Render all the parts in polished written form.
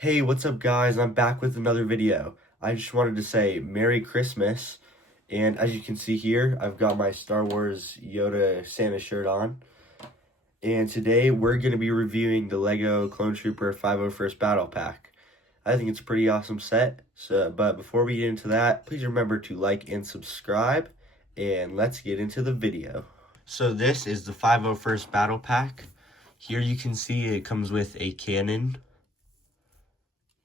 Hey, what's up guys? I'm back with another video. I just wanted to say Merry Christmas. And as you can see here, I've got my Star Wars Yoda Santa shirt on. And today we're going to be reviewing the LEGO Clone Trooper 501st Battle Pack. I think it's a pretty awesome set. But before we get into that, please remember to like and subscribe. And let's get into the video. So this is the 501st Battle Pack. Here you can see it comes with a cannon.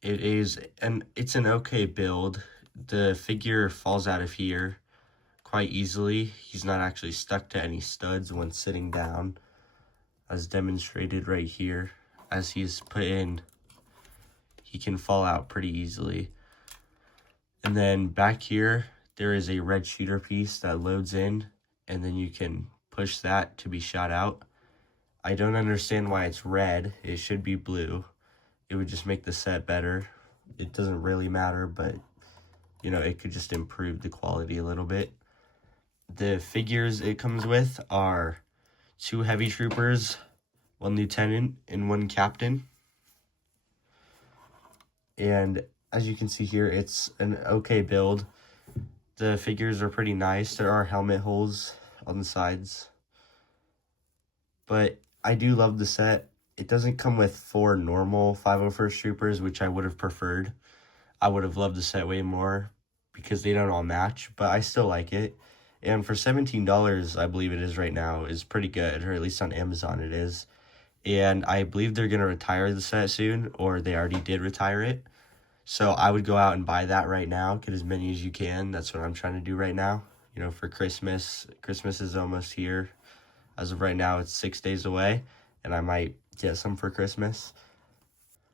It's an okay build. The figure falls out of here quite easily. He's not actually stuck to any studs when sitting down, as demonstrated right here. As he's put in, he can fall out pretty easily. And then back here, there is a red shooter piece that loads in, and then you can push that to be shot out. I don't understand why it's red. It should be blue. It would just make the set better. It doesn't really matter, but you know, it could just improve the quality a little bit. The figures it comes with are 2 heavy troopers, 1 lieutenant, and 1 captain. And as you can see here, it's an okay build. The figures are pretty nice. There are helmet holes on the sides. But I do love the set. It doesn't come with 4 normal 501st troopers, which I would have preferred. I would have loved the set way more because they don't all match, but I still like it. And for $17, I believe it is right now, is pretty good, or at least on Amazon it is. And I believe they're going to retire the set soon, or they already did retire it. So I would go out and buy that right now, get as many as you can. That's what I'm trying to do right now. You know, for Christmas. Christmas is almost here. As of right now, it's 6 days away, and I might get some for Christmas.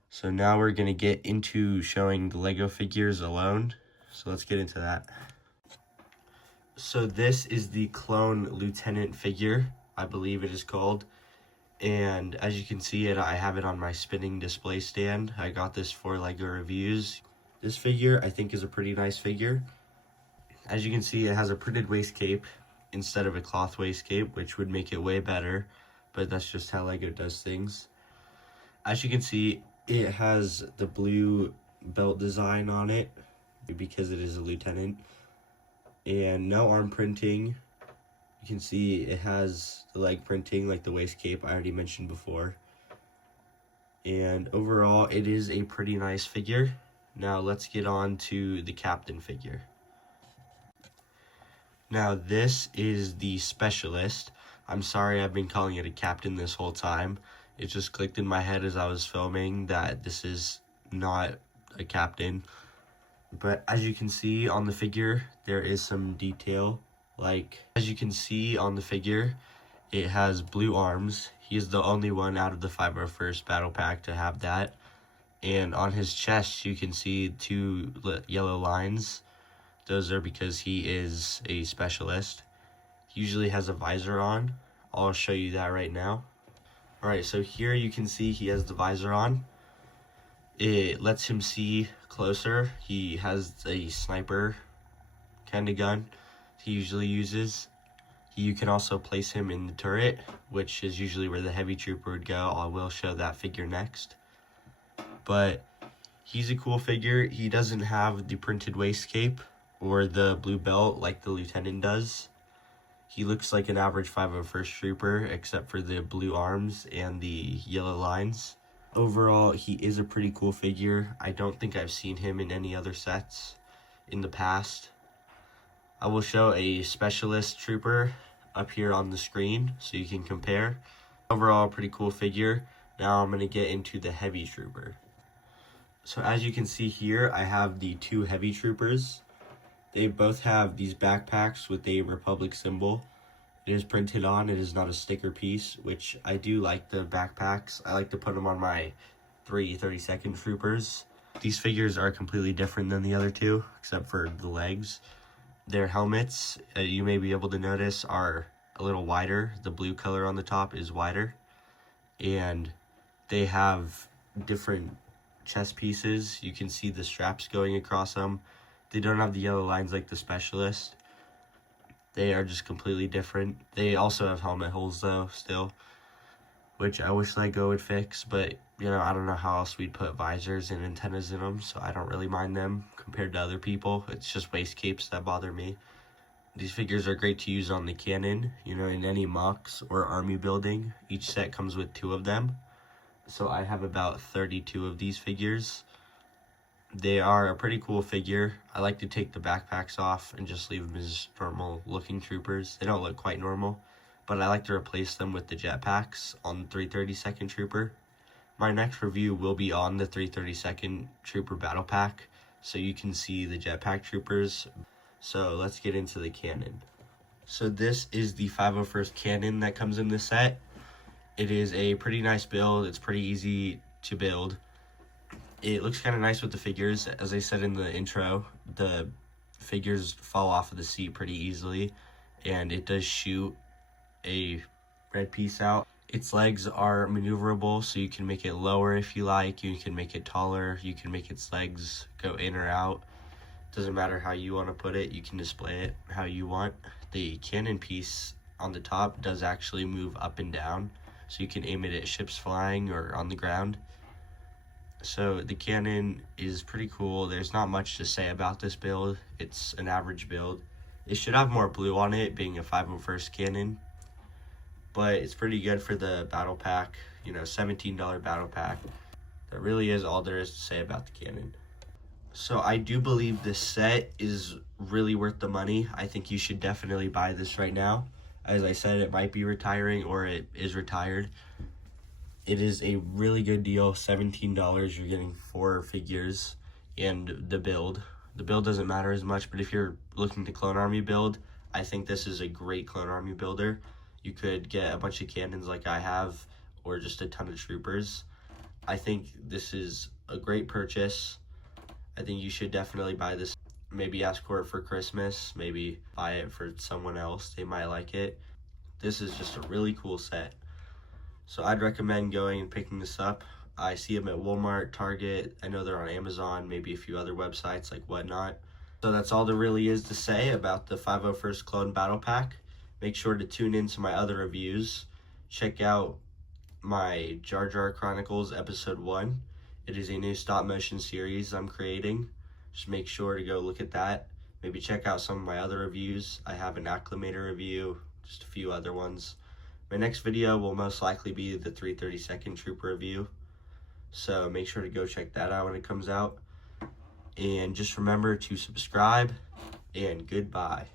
So now we're going to get into showing the LEGO figures alone. So let's get into that. So this is the Clone Lieutenant figure, I believe it is called. And as you can see, I have it on my spinning display stand. I got this for LEGO Reviews. This figure, I think, is a pretty nice figure. As you can see, it has a printed waist cape instead of a cloth waist cape, which would make it way better. But that's just how LEGO does things. As you can see, it has the blue belt design on it because it is a lieutenant. And no arm printing. You can see it has the leg printing like the waist cape I already mentioned before. And overall, it is a pretty nice figure. Now let's get on to the captain figure. Now this is the specialist. I'm sorry I've been calling it a captain this whole time. It just clicked in my head as I was filming that this is not a captain. But as you can see on the figure, there is some detail. Like, as you can see on the figure, it has blue arms. He is the only one out of the 501st Battle Pack to have that. And on his chest, you can see 2 yellow lines. Those are because he is a specialist. He usually has a visor on. I'll show you that right now. Alright, so here you can see he has the visor on. It lets him see closer. He has a sniper kind of gun he usually uses. You can also place him in the turret, which is usually where the heavy trooper would go. I will show that figure next. But he's a cool figure. He doesn't have the printed waist cape or the blue belt like the lieutenant does. He looks like an average 501st trooper except for the blue arms and the yellow lines. Overall, he is a pretty cool figure. I don't think I've seen him in any other sets in the past. I will show a specialist trooper up here on the screen so you can compare. Overall, pretty cool figure. Now I'm going to get into the heavy trooper. So as you can see here, I have the 2 heavy troopers. They both have these backpacks with a Republic symbol. It is printed on, it is not a sticker piece, which I do like the backpacks. I like to put them on my 3 32nd troopers. These figures are completely different than the other 2, except for the legs. Their helmets, you may be able to notice, are a little wider. The blue color on the top is wider. And they have different chest pieces. You can see the straps going across them. They don't have the yellow lines like the specialist. They are just completely different. They also have helmet holes though, still. which I wish LEGO would fix, but you know, I don't know how else we'd put visors and antennas in them, so I don't really mind them compared to other people. It's just waist capes that bother me. These figures are great to use on the cannon, you know, in any mocks or army building. Each set comes with 2 of them. So I have about 32 of these figures. They are a pretty cool figure. I like to take the backpacks off and just leave them as normal looking troopers. They don't look quite normal, but I like to replace them with the jetpacks on the 332nd Trooper. My next review will be on the 332nd Trooper Battle Pack, so you can see the jetpack troopers. So let's get into the cannon. So this is the 501st cannon that comes in the set. It is a pretty nice build. It's pretty easy to build. It looks kind of nice with the figures. As I said in the intro, the figures fall off of the seat pretty easily, and it does shoot a red piece out. Its legs are maneuverable, so you can make it lower if you like. You can make it taller. You can make its legs go in or out. Doesn't matter how you want to put it. You can display it how you want. The cannon piece on the top does actually move up and down, so you can aim it at ships flying or on the ground. So the cannon is pretty cool. There's not much to say about this build. It's an average build. It should have more blue on it, being a 501st cannon, but it's pretty good for the battle pack, you know, $17 battle pack. That really is all there is to say about the cannon. So I do believe this set is really worth the money. I think you should definitely buy this right now. As I said, it might be retiring or it is retired. It is a really good deal. $17, you're getting 4 figures and the build. The build doesn't matter as much, but if you're looking to Clone Army build, I think this is a great Clone Army builder. You could get a bunch of cannons like I have, or just a ton of troopers. I think this is a great purchase. I think you should definitely buy this. Maybe ask for it for Christmas. Maybe buy it for someone else. They might like it. This is just a really cool set. So I'd recommend going and picking this up. I see them at Walmart, Target. I know they're on Amazon, maybe a few other websites like Whatnot. So that's all there really is to say about the 501st Clone Battle Pack. Make sure to tune in to my other reviews. Check out my Jar Jar Chronicles Episode 1. It is a new stop motion series I'm creating. Just make sure to go look at that. Maybe check out some of my other reviews. I have an Acclimator review, just a few other ones. My next video will most likely be the 332nd Trooper review. So make sure to go check that out when it comes out. And just remember to subscribe, and goodbye.